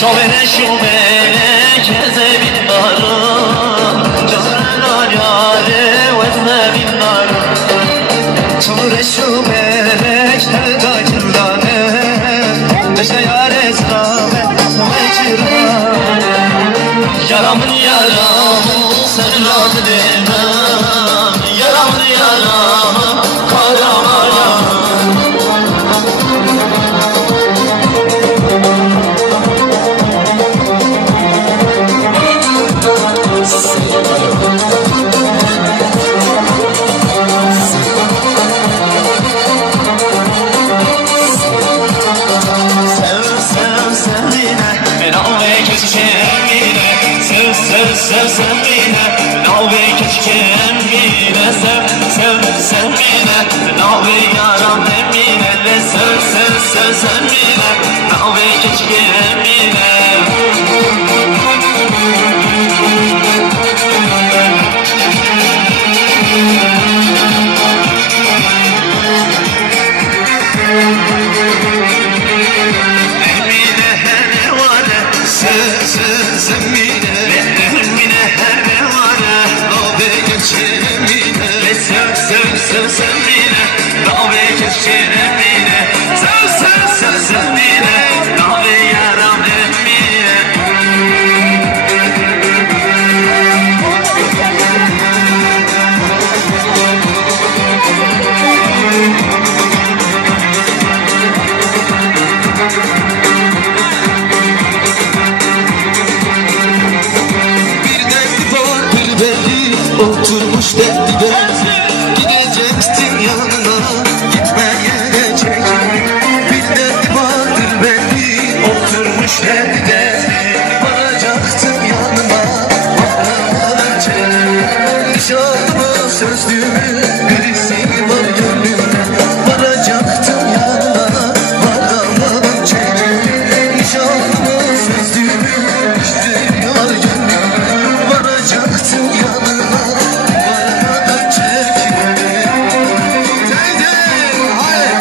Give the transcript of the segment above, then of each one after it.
şovene keze bindarım Canına yâre vezne bindarım Çure şovene terda kirlane Deşe yâre zrame vecirman Yaramın yaramın sen razı demem Yaramın yaramın karama yaramın Sev sen beni, navi keçken beni Sev beni, navi yaram demine Sev sen beni, navi keçken beni Emine hele var, sen beni Sev sen beni, navi keçken beni Sev sen beni, navi yaram emine Bir derdi var bir belli, oturmuş derdi derdi Sözlüğümü birisi var gönlümde Varacaktım yanına varamadım çekimde Nişanlımın sözlüğümü birisi var gönlümde Varacaktım yanına varamadım çekimde Teyze hayır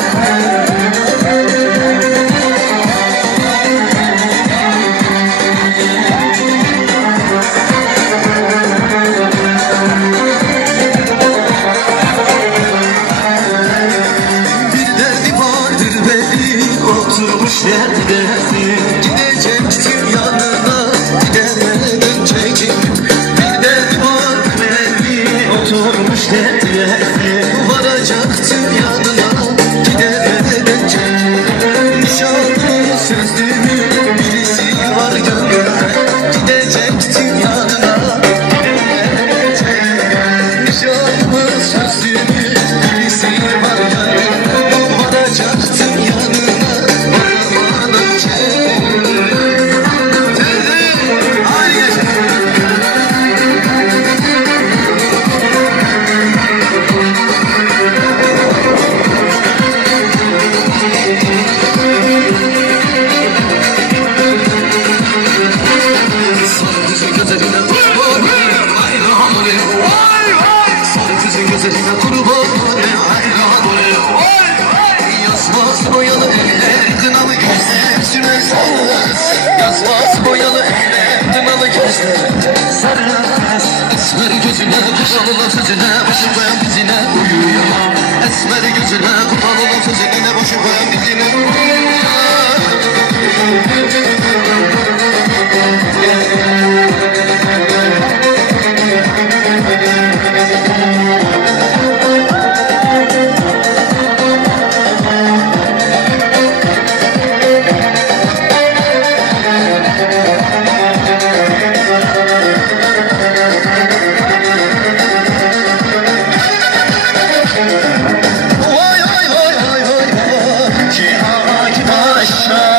Oturmuş derdi gidecektim yanına gidemeden çekim Bir derdi var belli oturmuş derdi varacaktım yanına gidemeden çekim Nişanlı sözlüğümü birisi var gönlümde gidecektim yanına gidemeden çekim Nişanlı sözlüğümü birisi var gönlümde varacaktım yanına Gözlerine kurban hayran oluyor Yazmaz boyalı eller kınalı gözler sürmez Yazmaz boyalı eller kınalı gözler sarılmaz Esmer gözüne kupalı sözüne başı koyan dizine uyuyor Esmer gözüne kupalı sözüne başı koyan dizine uyuyor Vay vay vay vay vay Cihaki taşlar